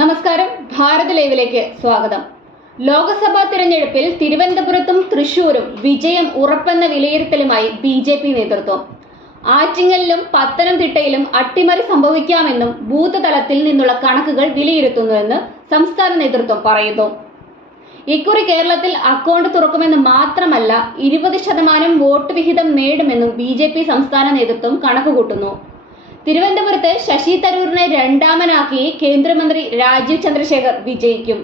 നമസ്കാരം, ഭാരത് ലൈവിലേക്ക് സ്വാഗതം. ലോക്സഭാ തിരഞ്ഞെടുപ്പിൽ തിരുവനന്തപുരത്തും തൃശൂരും വിജയം ഉറപ്പെന്ന വിലയിരുത്തലുമായി ബി.ജെ.പി. നേതൃത്വം. ആറ്റിങ്ങലിലും പത്തനംതിട്ടയിലും അട്ടിമറി സംഭവിക്കാമെന്നും ബൂത്ത് തലത്തിൽ നിന്നുള്ള കണക്കുകൾ വിലയിരുത്തുന്നുവെന്ന് സംസ്ഥാന നേതൃത്വം പറയുന്നു. ഇക്കുറി കേരളത്തിൽ അക്കൗണ്ട് തുറക്കുമെന്ന് മാത്രമല്ല 20% വോട്ട് വിഹിതം നേടുമെന്നും ബി.ജെ.പി. സംസ്ഥാന നേതൃത്വം കണക്കുകൂട്ടുന്നു. തിരുവനന്തപുരത്ത് ശശി തരൂരിനെ രണ്ടാമനാക്കി കേന്ദ്രമന്ത്രി രാജീവ് ചന്ദ്രശേഖർ വിജയിക്കും.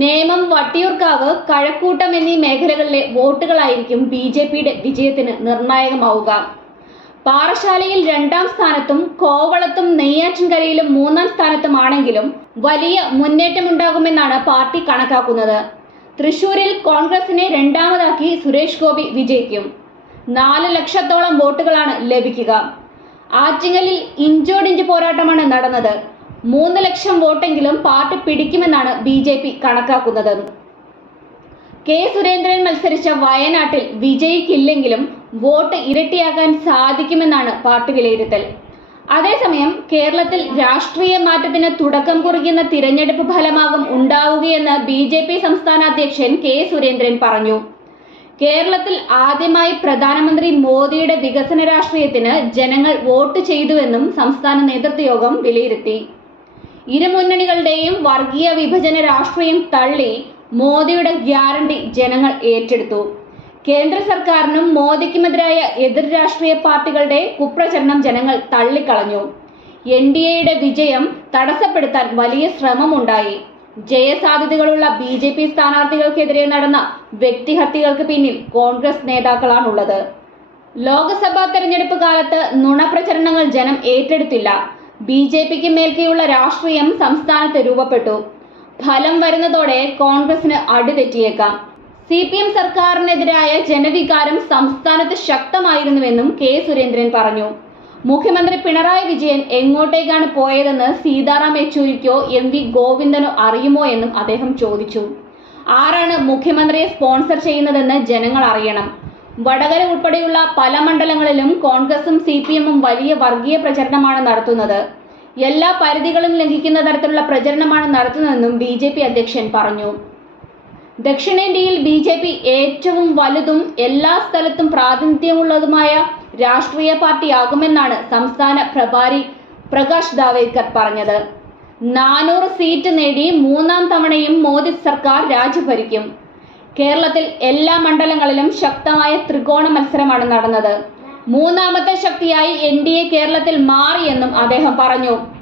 നേമം, വട്ടിയൂർക്കാവ്, കഴക്കൂട്ടം എന്നീ മേഖലകളിലെ വോട്ടുകളായിരിക്കും ബി.ജെ.പിയുടെ വിജയത്തിന് നിർണായകമാവുക. പാറശാലയിൽ 2ാം സ്ഥാനത്തും കോവളത്തും നെയ്യാറ്റിൻകരയിലും 3ാം സ്ഥാനത്തുമാണെങ്കിലും വലിയ മുന്നേറ്റമുണ്ടാകുമെന്നാണ് പാർട്ടി കണക്കാക്കുന്നത്. തൃശൂരിൽ കോൺഗ്രസിനെ രണ്ടാമതാക്കി സുരേഷ് ഗോപി വിജയിക്കും. 4 ലക്ഷത്തോളം വോട്ടുകളാണ് ലഭിക്കുക. ആറ്റിങ്ങലിൽ ഇഞ്ചോടിഞ്ച് പോരാട്ടമാണ് നടന്നത്. 3 ലക്ഷം വോട്ടെങ്കിലും പാർട്ടി പിടിക്കുമെന്നാണ് ബി.ജെ.പി. കണക്കാക്കുന്നത്. കെ സുരേന്ദ്രൻ മത്സരിച്ച വയനാട്ടിൽ വിജയിക്കില്ലെങ്കിലും വോട്ട് ഇരട്ടിയാക്കാൻ സാധിക്കുമെന്നാണ് പാർട്ടി വിലയിരുത്തൽ. അതേസമയം കേരളത്തിൽ രാഷ്ട്രീയ മാറ്റത്തിന് തുടക്കം കുറിക്കുന്ന തിരഞ്ഞെടുപ്പ് ഫലമാകും ഉണ്ടാവുകയെന്ന് ബി.ജെ.പി. സംസ്ഥാന അധ്യക്ഷൻ കെ സുരേന്ദ്രൻ പറഞ്ഞു. കേരളത്തിൽ ആദ്യമായി പ്രധാനമന്ത്രി മോദിയുടെ വികസന രാഷ്ട്രീയത്തിന് ജനങ്ങൾ വോട്ട് ചെയ്തുവെന്നും സംസ്ഥാന നേതൃത്വയോഗം വിലയിരുത്തി. ഇരുമുന്നണികളുടെയും വർഗീയ വിഭജന രാഷ്ട്രീയം തള്ളി മോദിയുടെ ഗ്യാരണ്ടി ജനങ്ങൾ ഏറ്റെടുത്തു. കേന്ദ്ര സർക്കാരിനും മോദിക്കുമെതിരായ എതിർ രാഷ്ട്രീയ പാർട്ടികളുടെ കുപ്രചരണം ജനങ്ങൾ തള്ളിക്കളഞ്ഞു. എൻ.ഡി.എയുടെ വിജയം തടസ്സപ്പെടുത്താൻ വലിയ ശ്രമമുണ്ടായി. ജയസാധ്യതകളുള്ള ബി.ജെ.പി. സ്ഥാനാർത്ഥികൾക്കെതിരെ നടന്ന വ്യക്തിഹത്യകൾക്ക് പിന്നിൽ കോൺഗ്രസ് നേതാക്കളാണുള്ളത്. ലോക്സഭാ തെരഞ്ഞെടുപ്പ് കാലത്ത് നുണപ്രചരണങ്ങൾ ജനം ഏറ്റെടുത്തില്ല. ബി.ജെ.പിക്ക് മേൽക്കെയുള്ള രാഷ്ട്രീയം സംസ്ഥാനത്ത് രൂപപ്പെട്ടു. ഫലം വരുന്നതോടെ കോൺഗ്രസിന് അടിതെറ്റിയേക്കാം. CPM സർക്കാരിനെതിരായ ജനവികാരം സംസ്ഥാനത്ത് ശക്തമായിരുന്നുവെന്നും കെ സുരേന്ദ്രൻ പറഞ്ഞു. മുഖ്യമന്ത്രി പിണറായി വിജയൻ എങ്ങോട്ടേക്കാണ് പോയതെന്ന് സീതാറാം യെച്ചൂരിക്കോ MV ഗോവിന്ദനോ അറിയുമോ എന്നും അദ്ദേഹം ചോദിച്ചു. ആരാണ് മുഖ്യമന്ത്രിയെ സ്പോൺസർ ചെയ്യുന്നതെന്ന് ജനങ്ങൾ അറിയണം. വടകര ഉൾപ്പെടെയുള്ള പല മണ്ഡലങ്ങളിലും കോൺഗ്രസും CPM-ഉം വലിയ വർഗീയ പ്രചരണമാണ് നടത്തുന്നത്. എല്ലാ പരിധികളും ലംഘിക്കുന്ന തരത്തിലുള്ള പ്രചരണമാണ് നടത്തുന്നതെന്നും ബി.ജെ.പി. അധ്യക്ഷൻ പറഞ്ഞു. ദക്ഷിണേന്ത്യയിൽ ബി.ജെ.പി. ഏറ്റവും വലുതും എല്ലാ സ്ഥലത്തും പ്രാതിനിധ്യമുള്ളതുമായ രാഷ്ട്രീയ പാർട്ടിയാകുമെന്നാണ് സംസ്ഥാന പ്രഭാരി പ്രകാശ് ജാവ്ദേക്കർ പറഞ്ഞത്. 400 സീറ്റ് നേടി 3ാം തവണയും മോദി സർക്കാർ രാജ്യം ഭരിക്കും. കേരളത്തിൽ എല്ലാ മണ്ഡലങ്ങളിലും ശക്തമായ ത്രികോണ മത്സരമാണ് നടന്നത്. 3ാമത്തെ ശക്തിയായി NDA കേരളത്തിൽ മാറിയെന്നും അദ്ദേഹം പറഞ്ഞു.